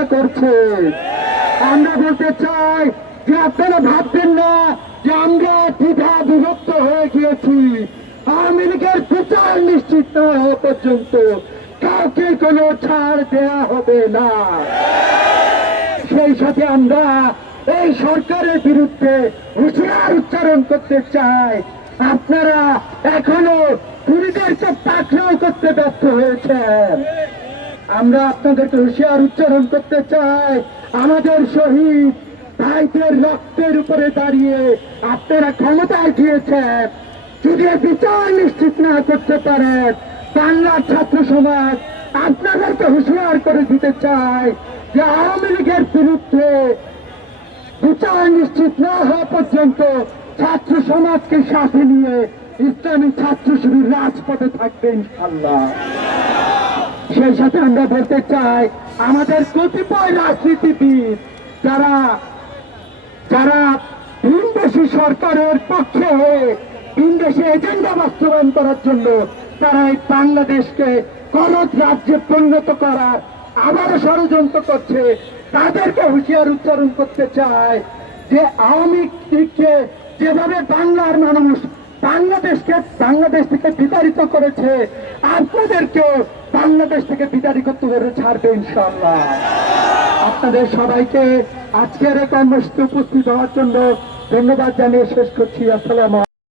হত্যা করছে। আমরা বলতে চাই যে আপনারা ভাববেন না যে আমরা দ্বিধা বিভক্ত হয়ে গিয়েছি। আওয়ামী লীগের বিচার নিশ্চিত না হওয়া পর্যন্ত কাউকে কোনো ছাড় দেয়া হবে না। সেই সাথে আমরা এই সরকারের বিরুদ্ধে হুঁশিয়ার উচ্চারণ করতে চাই। আপনারা এখনও খুনিদেরকে পাকড়াও করতে ব্যর্থ হয়েছেন। আমরা আপনাদেরকে হুঁশিয়ার উচ্চারণ করতে চাই। আমাদের শহীদ ভাইদের রক্তের উপরে দাঁড়িয়ে আপনারা ক্ষমতায় গিয়েছেন। যদি বিচার নিশ্চিত না করতে পারেন, বাংলার ছাত্র সমাজ আপনাদেরকে হুঁশিয়ার করে দিতে চাই যে আওয়ামী লীগের বিরুদ্ধে বিচার নিশ্চিত না হওয়া পর্যন্ত ছাত্র সমাজকে সাথে নিয়ে ইসলামী ছাত্র শিবির রাজপথে থাকবে ইনশাল্লাহ সেই সাথে আমরা বলতে চাই, আমাদের কতিপয় রাজনীতিবিদ যারা যারা ভিনদেশি সরকারের পক্ষে হয়ে ভিনদেশি এজেন্ডা বাস্তবায়ন করার জন্য তারা এই বাংলাদেশকে গলদ রাজ্যে পরিণত করার আবারও ষড়যন্ত্র করছে, তাদেরকে হুঁশিয়ার উচ্চারণ করতে চায় যে আওয়ামী লীগকে যেভাবে বাংলার মানুষ বাংলাদেশকে, বাংলাদেশ থেকে বিতাড়িত করেছে আপনাদেরকেও বাংলাদেশ থেকে বিতাড়িত করে ছাড়বে ইনশাল্লাহ আপনাদের সবাইকে আজকের এই কর্মসূচিতে উপস্থিত হওয়ার জন্য ধন্যবাদ জানিয়ে শেষ করছি। আসসালাম